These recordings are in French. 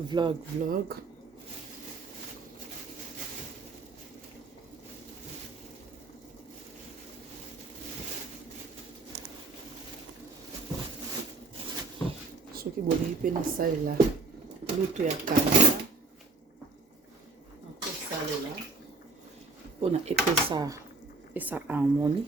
vlog. Soki bolingi pe nasalela lutu ya kanda nakosalela mpona epesa harmonie.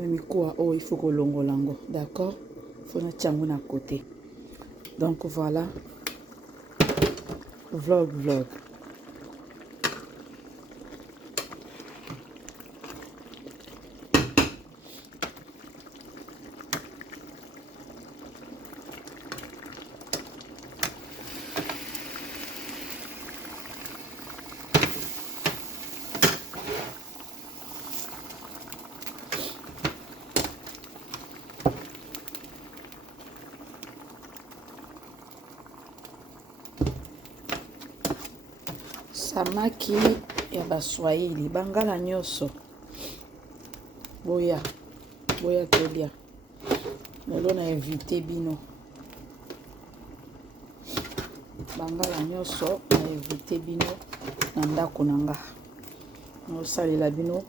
Mikuwa oh il faut que longolango, d'accord, faut na tiango na côté. Donc voilà, vlog. Samaki ya baswahili bangala nyoso boya tolia lelo na invité bino bangala nyoso na invité bino na ndako nanga no salela bino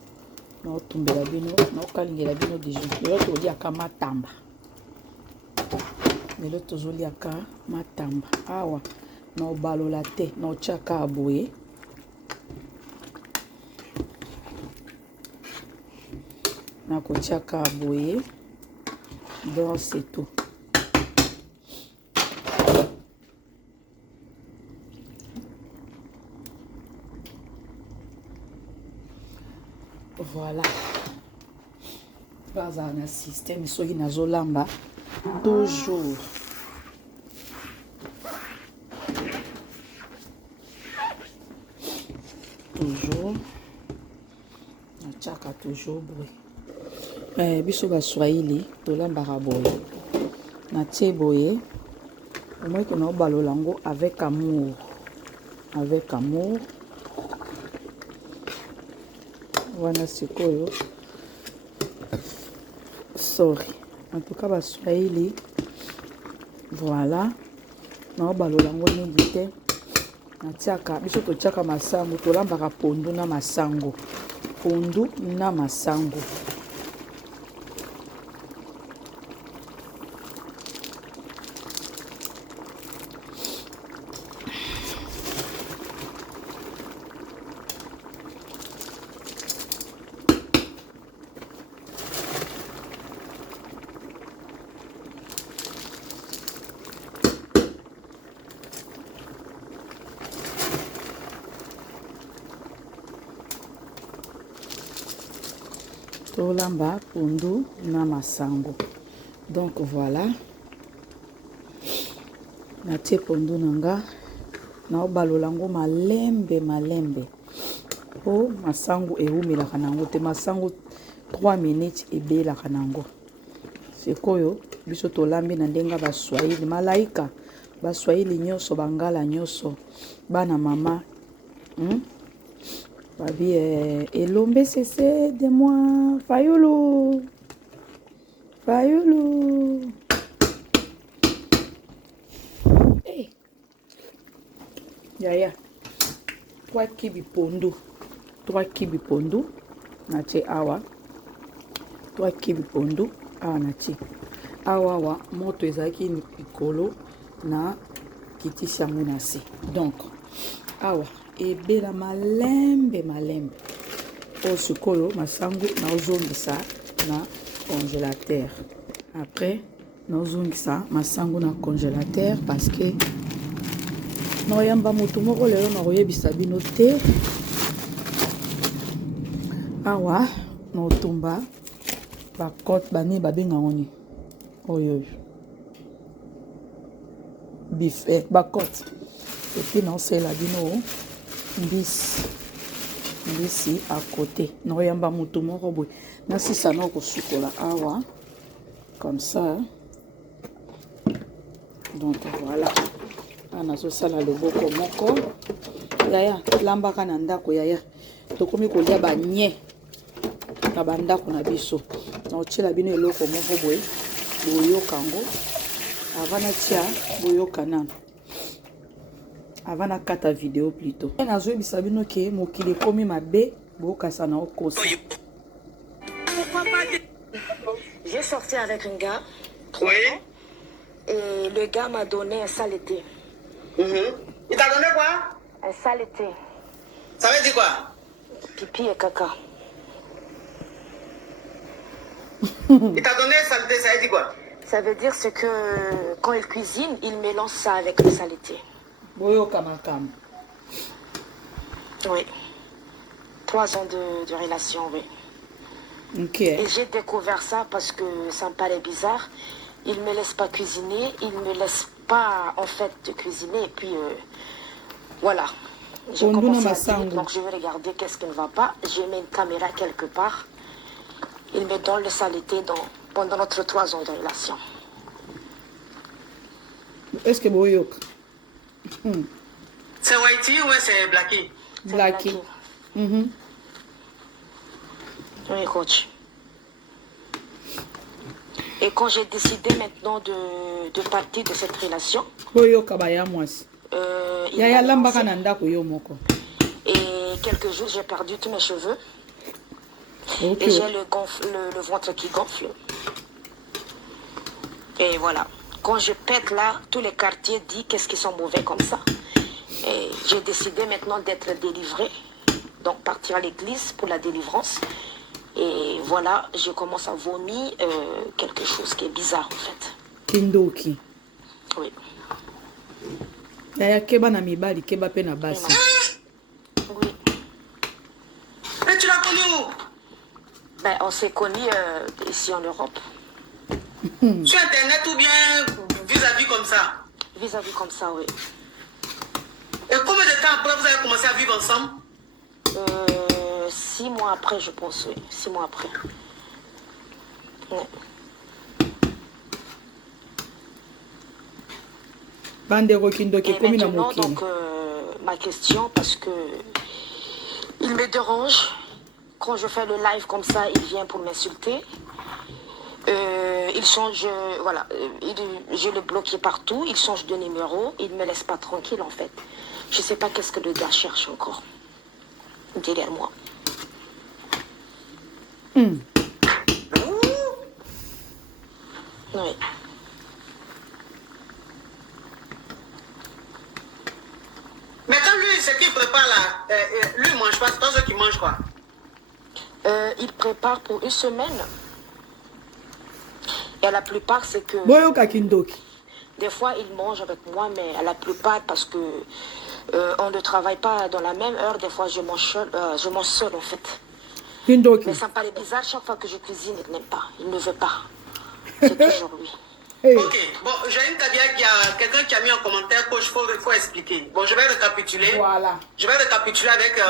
no tumbela bino no kalingela bino déjà lelo toliaka matamba lelo tozoliaka matamba awa no balola te no chaka aboye na kotiaka aboye donc c'est tout. Voilà baza na système soki nazolamba toujours nachaka toujours boye biso baswahili tolambaka boye natie boye omoi kona obalola yango avec amour wana sikoyo sorry en tout cas baswahili voilà na obalola yango mingi te natiaka biso totiaka masango tolambaka pondu na masango tolamba pondu na masango. Donc voilà, natie pondu nanga na obalolango malembe po masango eumelaka nango te, masango 3 minutes ebelaka nango. Sikoyo biso tolambi na ndenga baswahili malaika baswahili nyonso bangala nyonso bana mama babi elombe cesse de moi fayulu hey. Yaya 3 kibi pondu natie awa 3 kibi pondu awa natie awa wa moto ezalaki likolo na kitisi yango na se. Donc awa ebela malembe o sikoyo masango naozongisa na congélateur. Après naozongisa masango na congélateur parce que naoyamba moto moko lelo nakoyebisa bino te. Awa naotumba bakote bani babenga ngoni oyo bife bakote epi naosala bino mbisi à côté naoyamba moto moko boye nasisa na kosukola awa comme ça. Donc voilà, nazosala loboko moko yaya lambaka na ndako yaya tokomi kolia banye na bandako na biso naotiela bino eloko moko boye boyoka ngo avana tia boyoka nano avana kata video plutôt nazoyebisa bino ke mokili ekomi mabe bokasa na okosa. J'ai sorti avec un gars 3 ans et le gars m'a donné un sale été. Il t'a donné quoi? Un sale été. Ça veut dire quoi? Pipi et caca. Il t'a donné saleté, ça veut dire quoi? Ça veut dire ce que quand il cuisine, il mélange ça avec le saleté. Boyo kamakam. Oui. 3 ans de relation, oui. Ok. Et j'ai découvert ça parce que ça me paraît bizarre. Il ne me laisse pas cuisiner, il ne me laisse pas en fait de cuisiner. Et puis voilà. J'ai commencé à dire, donc je vais regarder qu'est-ce qui ne va pas. Je mets une caméra quelque part. Il me donne le saleté pendant notre 3 ans de relation. Est-ce que Boyok? C'est Whitey ou c'est Blackie? Blackie. Oui, coach. Et quand j'ai décidé maintenant de partir de cette relation, et quelques jours, j'ai perdu tous mes cheveux. Okay. Et j'ai le ventre qui gonfle. Et voilà. Quand je pète là, tous les quartiers disent qu'est-ce qu'ils sont mauvais comme ça. Et j'ai décidé maintenant d'être délivrée. Donc partir à l'église pour la délivrance. Et voilà, je commence à vomir quelque chose qui est bizarre en fait. Kindoki. Oui. Yaya keba na mibali, keba pe na basi. Oui. Et tu l'as connu où? Ben, on s'est connus ici en Europe. Sur Internet ou bien vis-à-vis comme ça? Vis-à-vis comme ça, oui. Et combien de temps après vous avez commencé à vivre ensemble? 6 mois après, je pense, oui. 6 mois après. Ouais. Et maintenant, donc, ma question, parce que il me dérange. Quand je fais le live comme ça, il vient pour m'insulter. Il change, voilà, je le bloque partout. Il change de numéro. Il ne me laisse pas tranquille, en fait. Je ne sais pas qu'est-ce que le gars cherche encore derrière moi. Oui. Mais quand lui, ce qu'il prépare là, lui il mange pas, c'est pas ceux qui mangent quoi? Il prépare pour 1 semaine. Et la plupart, c'est que... Des fois, il mange avec moi, mais à la plupart, parce que on ne travaille pas dans la même heure, des fois, je mange seul en fait. Mais ça me paraît bizarre, chaque fois que je cuisine, il n'aime pas. Il ne veut pas. C'est toujours lui. Hey. Ok, bon, j'ai une tabia qu'il y a quelqu'un qui a mis en commentaire qu'il faut expliquer. Bon, je vais récapituler. Voilà. Je vais récapituler avec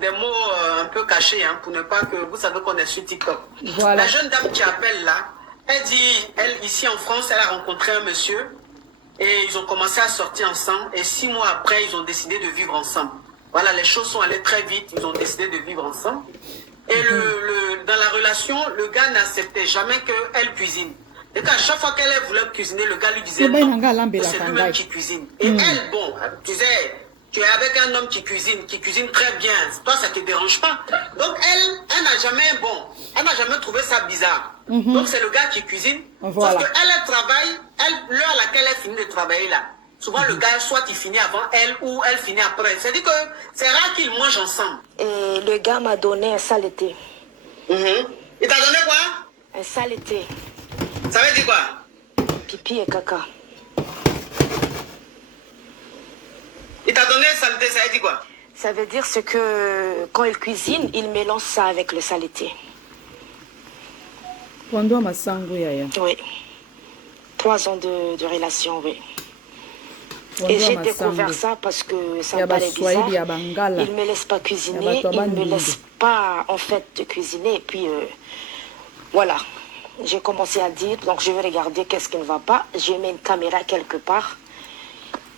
des mots un peu cachés, hein, pour ne pas que vous savez qu'on est sur TikTok. Voilà. La jeune dame qui appelle là, elle dit, elle, ici en France, elle a rencontré un monsieur et ils ont commencé à sortir ensemble et 6 mois après, ils ont décidé de vivre ensemble. Voilà, les choses sont allées très vite, ils ont décidé de vivre ensemble. Et dans la relation, le gars n'acceptait jamais qu'elle cuisine. Et qu'à chaque fois qu'elle voulait cuisiner, le gars lui disait non, c'est lui-même qui cuisine. Et elle, bon, tu sais, tu es avec un homme qui cuisine très bien. Toi, ça ne te dérange pas. Donc, elle n'a jamais trouvé ça bizarre. Donc, c'est le gars qui cuisine. Voilà. Sauf qu'elle travaille, l'heure à laquelle elle finit de travailler là, souvent le gars, soit il finit avant elle ou elle finit après. C'est-à-dire que c'est rare qu'ils mangent ensemble. Et le gars m'a donné un sale été. Il t'a donné quoi? Un sale été. Ça veut dire quoi? Pipi et caca. Il t'a donné saleté, ça veut dire quoi? Ça veut dire ce que quand il cuisine, il mélange ça avec le saleté. Oui. 3 ans de relation, oui. Et j'ai découvert ça parce que ça me paraît bizarre. Il ne me laisse pas cuisiner, il ne me laisse pas en fait cuisiner. Et puis voilà, j'ai commencé à dire, donc je vais regarder qu'est-ce qui ne va pas. J'ai mis une caméra quelque part.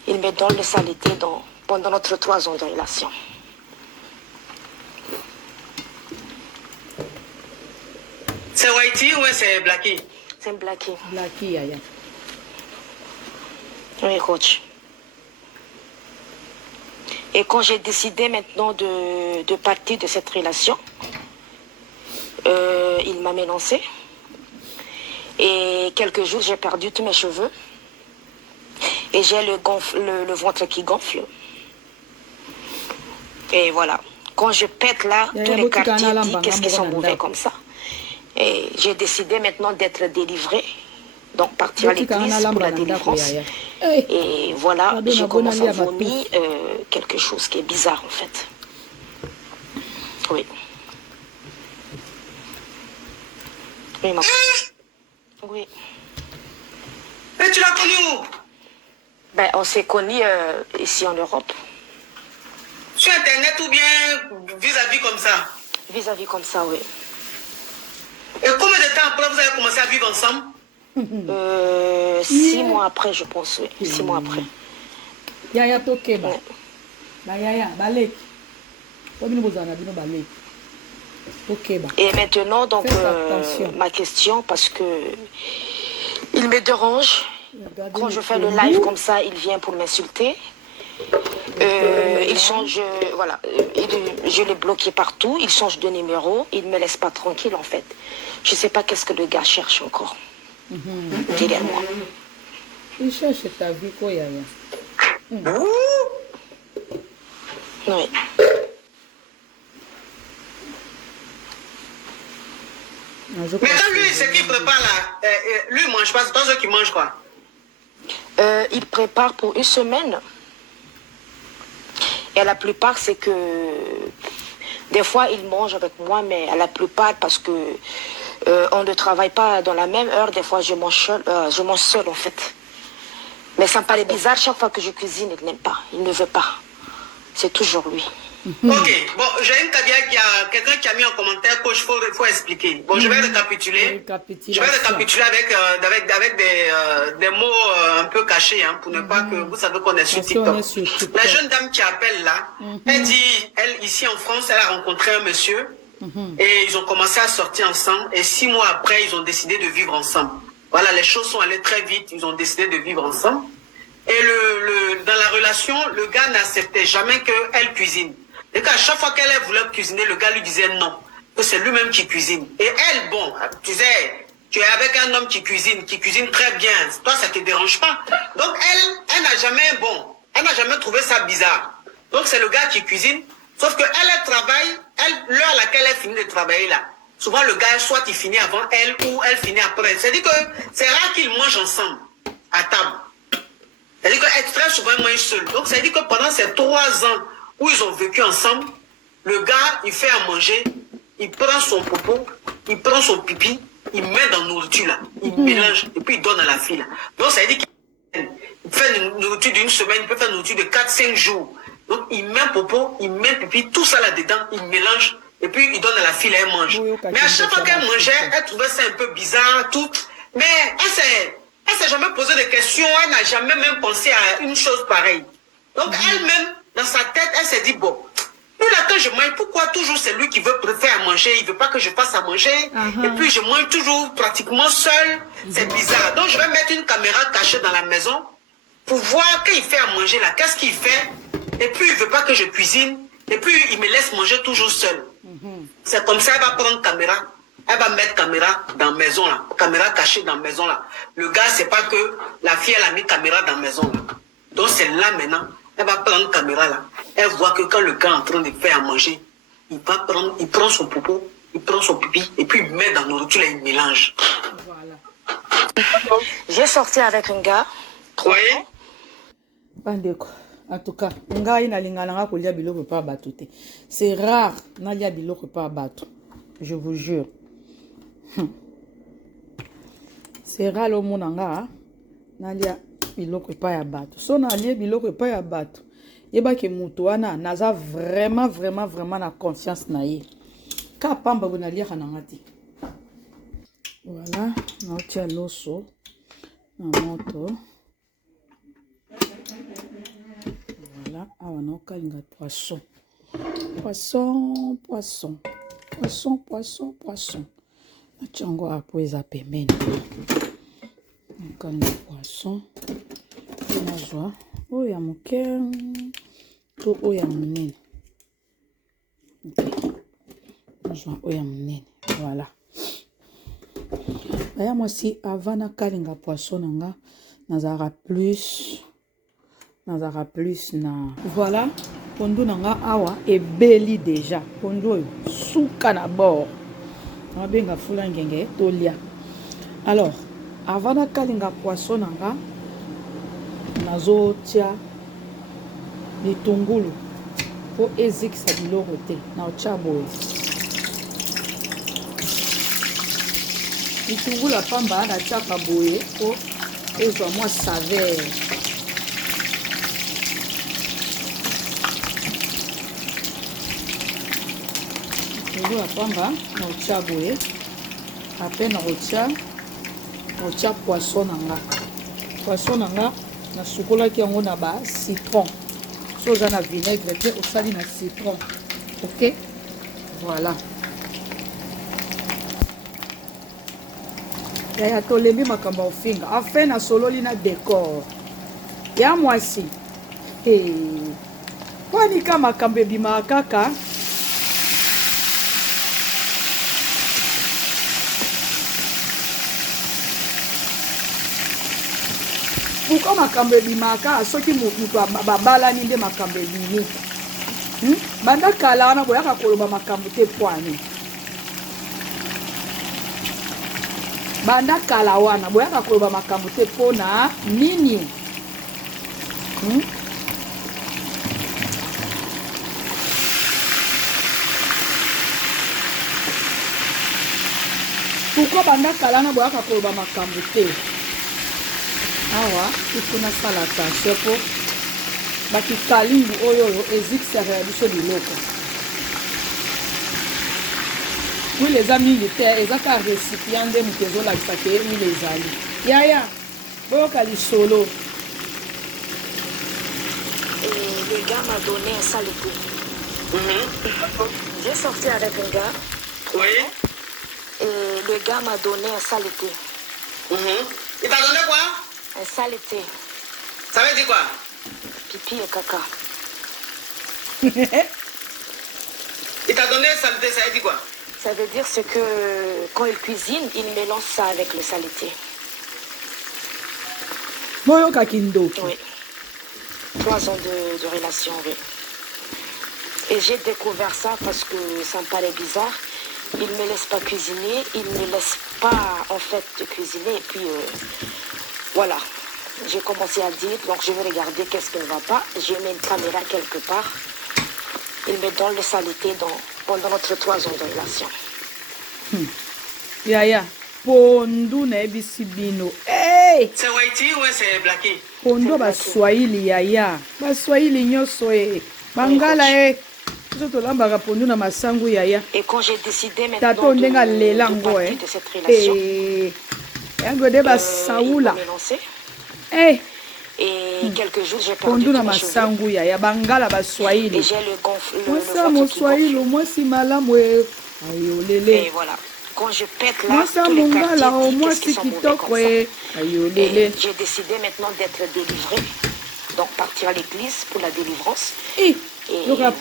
Il me donne le saleté pendant notre 3 ans de relation. C'est Whitey ou c'est Blackie? C'est Blackie. Blackie, Yaya. Oui, coach. Et quand j'ai décidé maintenant de partir de cette relation, il m'a menacé. Et quelques jours, j'ai perdu tous mes cheveux. Et j'ai le ventre qui gonfle. Et voilà. Quand je pète là, tous les quartiers disent qu'est-ce qu'ils sont mauvais comme ça. Et j'ai décidé maintenant d'être délivrée. Donc partir à l'église pour la délivrance. Et voilà, j'ai commencé à vomir quelque chose qui est bizarre en fait. Oui. Oui, maman. Oui. Et tu l'as connu où? Ben, on s'est connus ici en Europe. Sur Internet ou bien vis-à-vis comme ça? Vis-à-vis comme ça, oui. Et combien de temps après vous avez commencé à vivre ensemble? 6 mois après, je pense, oui. 6 mois après. Yaya Tokeba. Yaya, balek. Et maintenant, donc, ma question, parce que il me dérange. Quand je fais le live comme ça, il vient pour m'insulter. Il change, voilà, je l'ai bloqué partout. Il change de numéro. Il ne me laisse pas tranquille, en fait. Je ne sais pas qu'est-ce que le gars cherche encore. Derrière moi. Il cherche ta vie, quoi, Yaya. Oui. Mais quand lui, ce qu'il prépare là, lui il mange pas, c'est pas ceux qui mangent quoi? Il prépare pour 1 semaine. Et la plupart, c'est que des fois, il mange avec moi, mais à la plupart, parce que on ne travaille pas dans la même heure, des fois, je mange seul en fait. Mais ça me paraît bizarre, chaque fois que je cuisine, il n'aime pas, il ne veut pas. C'est toujours lui. Ok, bon, j'ai une tabia qu'il y a quelqu'un qui a mis en commentaire qu'il faut expliquer. Bon, je vais récapituler. Je vais récapituler avec des mots un peu cachés, hein, pour ne pas que vous savez qu'on est sur TikTok. La jeune dame qui appelle là, elle dit, elle, ici en France, elle a rencontré un monsieur et ils ont commencé à sortir ensemble et 6 mois après, ils ont décidé de vivre ensemble. Voilà, les choses sont allées très vite, ils ont décidé de vivre ensemble. Et dans la relation, le gars n'acceptait jamais qu'elle cuisine. Et qu'à chaque fois qu'elle voulait cuisiner, le gars lui disait non, que c'est lui-même qui cuisine. Et elle, bon, tu sais, tu es avec un homme qui cuisine très bien. Toi, ça ne te dérange pas. Donc elle n'a jamais trouvé ça bizarre. Donc c'est le gars qui cuisine. Sauf qu'elle travaille, l'heure à laquelle elle finit de travailler là, souvent le gars, soit il finit avant elle ou elle finit après. C'est-à-dire que c'est rare qu'ils mangent ensemble à table. C'est-à-dire qu'elle très souvent mange seule. Donc ça veut dire que pendant ces 3 ans où ils ont vécu ensemble, Le gars, il fait à manger, il prend son popo, il prend son pipi, il met dans la nourriture là, il mélange et puis il donne à la fille là. Donc ça veut dire qu'il fait une nourriture d'une semaine, il peut faire une nourriture de 4-5 jours. Donc il met popo, il met pipi, tout ça là-dedans, il mélange et puis il donne à la fille là, elle mange. Mais à chaque fois qu'elle mangeait, elle trouvait ça un peu bizarre, tout. Mais elle s'est jamais posé de questions, elle n'a jamais même pensé à une chose pareille. Donc elle-même, dans sa tête, elle s'est dit, bon, lui là quand je mange, pourquoi toujours c'est lui qui veut faire à manger, il veut pas que je fasse à manger, et puis je mange toujours pratiquement seul, c'est bizarre. Donc je vais mettre une caméra cachée dans la maison pour voir quand il fait à manger là, qu'est-ce qu'il fait, et puis il veut pas que je cuisine, et puis il me laisse manger toujours seul. C'est comme ça, elle va prendre caméra. Elle va mettre caméra dans la maison là, caméra cachée dans la maison là. Le gars, c'est pas que la fille elle a mis caméra dans la maison là. Donc c'est là maintenant, elle va prendre caméra là. Elle voit que quand le gars est en train de faire à manger, il prend son popo, il prend son pipi et puis il met dans la nourriture et il mélange. Voilà. J'ai sorti avec un gars. Oui. Bandeko. En tout cas, ngai na lingana ko lia biloko pa bato te. C'est rare na lia biloko pa bato. Je vous jure. C'est rare le monde nga na lia biloko pa ya bato. So na lia biloko pa ya bato. Yeba ke mutu wana naza vraiment na conscience na ye. Ka pamba bona lia kana ngati. Voilà, na tia loso na moto. Voilà, awa na okalinga poisson. Poisson. Nachango apo eza pembeni. Okalinga poisson. Nazwa oyo ya moke to oyo ya monene. Nazwa oyo ya monene. Voilà. Aya mwasi avant na kalinga poisson nanga nazara plus na voilà pondu nanga awa ebeli déjà pondu oyo suka na bord na benga fula ngenge tolia. Alors avant na kalinga poisson nanga nazo tia bitungulu po ezikisa biloko te na ochabo bitungulu apamba na tiaka boye po ezwa mwa saveur. Bitungulu apamba na ochabo après na otia poisson nanga na sukolaki yango na ba citron. So za na vinaigre te osali na citron. OK? Voilà. Ya tolembi makamba ofinga. Enfin na sololi na décor. Ya mwasi. Kwani kama makambe bima kaka. Pourquoi makambo ebimaka soki mutu babala ninde makambo ebimi banda kala wana boyaka koloba makambo te poani banda kala wana boyaka koloba makambo te pona nini pourquoi banda kala wana boyaka koloba makambo te. Awa ifuna sala attention po bakikalingu oyo ezikisaka ya biso biloko. Huile eza mingi te ezaka recipient nde moto ezolakisa ke huile ezali yaya boyoka lisolo. Le gars m'a donné un saleté. J'ai sorti avec un gars. Oui. Et le gars m'a donné un saleté. Il t'a donné quoi? Un saleté. Ça veut dire quoi? Pipi et caca. Il t'a donné un saleté, ça veut dire quoi? Ça veut dire c'est que quand il cuisine, il mélange ça avec le saleté. Moyoka kindo. Oui. 3 ans de relation, oui. Et j'ai découvert ça parce que ça me paraît bizarre. Il ne me laisse pas cuisiner, il ne me laisse pas en fait cuisiner. Et puis voilà, j'ai commencé à dire, donc je vais regarder qu'est-ce qui ne va pas. J'ai mis une caméra quelque part. il me donne le saleté pendant notre 3 ans de relation. Yaya, pondu na ebisibino. Hey! C'est Waiti ou c'est Blacky? Pondu ba Swahili Yaya. Ba Swahili nyoso Bangala Surtout là, on pondu na masangu Yaya. Et quand j'ai décidé maintenant de partir de cette relation, et quelques jours j'ai perdu tous mes cheveux. Et j'ai le et voilà. Quand je pète là, tous les quartiers disent qu'est-ce qu'ils sont mauvais comme ça. Et j'ai décidé maintenant d'être délivrée. Donc partir à l'église pour la délivrance. Et voilà,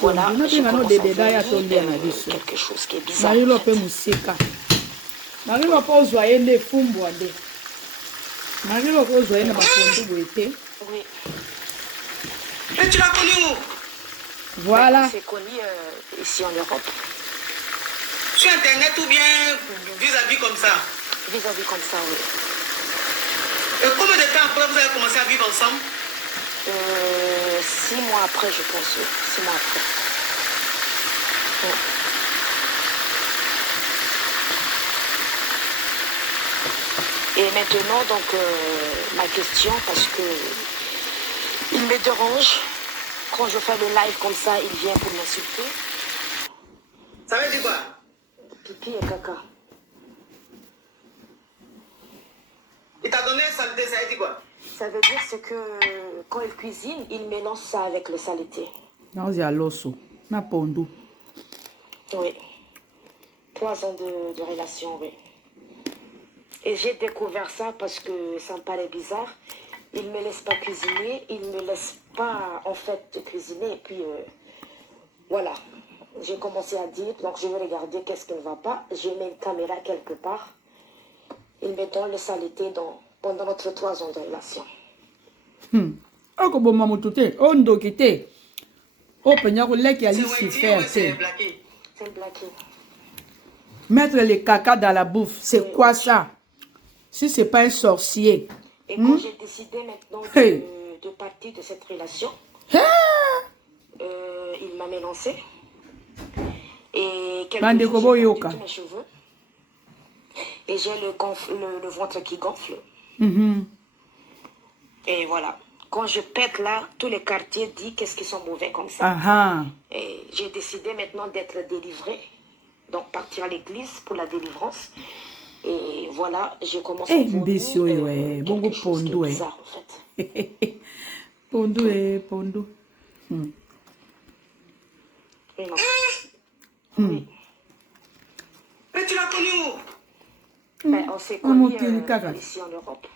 je commence à vivre quelque chose qui est bizarre. Oui. Et tu l'as connu où? Voilà. On s'est connu ici en Europe. Sur Internet ou bien vis-à-vis comme ça? Vis-à-vis comme ça, oui. Et combien de temps après vous avez commencé à vivre ensemble? 6 mois après, je pense. 6 mois après. Ouais. Et maintenant, donc, ma question, parce que il me dérange. Quand je fais le live comme ça, il vient pour m'insulter. Ça veut dire quoi? Pipi et caca. Il t'a donné saleté, ça veut dire quoi? Ça veut dire c'est que quand il cuisine, il mélange ça avec le saleté. Non, il y a l'osso. Na pondu. Oui. 3 ans de relation, oui. Et j'ai découvert ça parce que ça me paraît bizarre. Il ne me laisse pas cuisiner, il ne me laisse pas en fait cuisiner. Et puis voilà, j'ai commencé à dire, donc je vais regarder qu'est-ce qui ne va pas. J'ai mis une caméra quelque part. Il me donne le saleté pendant notre 3 ans de relation. Mettre les caca dans la bouffe, c'est quoi ça? Si c'est pas un sorcier. Et quand j'ai décidé maintenant de partir de cette relation, il m'a mélangé. Et quelques jours, j'ai perdu tous mes cheveux. Et j'ai le ventre qui gonfle. Et voilà. Quand je pète là, tous les quartiers disent qu'est-ce qu'ils sont mauvais comme ça. Et j'ai décidé maintenant d'être délivrée. Donc partir à l'église pour la délivrance. Et voilà, je commence à vomir quelque chose qui est bizarre en fait. Pondu. Oui, oui. Mais tu l'as connu où? Ben, on s'est connus ici en Europe.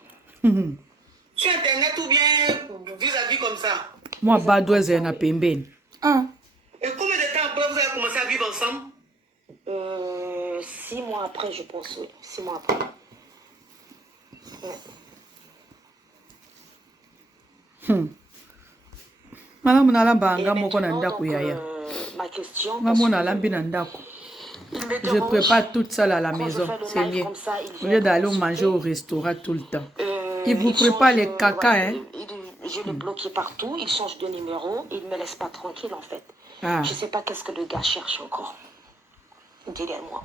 Sur Internet ou bien vis-à-vis comme ça? Moi, Badouez et na pembeni. Et combien de temps après vous avez commencé à vivre ensemble? 6 mois après, je pense, oui. 6 mois après. Madame Nalamba, ma question. Je prépare tout ça à la maison, c'est mieux. Au lieu d'aller manger au restaurant tout le temps. Il vous prépare les caca, hein? Je l'ai bloqué partout, il change de numéro, il ne me laisse pas tranquille en fait. Je ne sais pas qu'est-ce que le gars cherche encore. Dis-le-moi.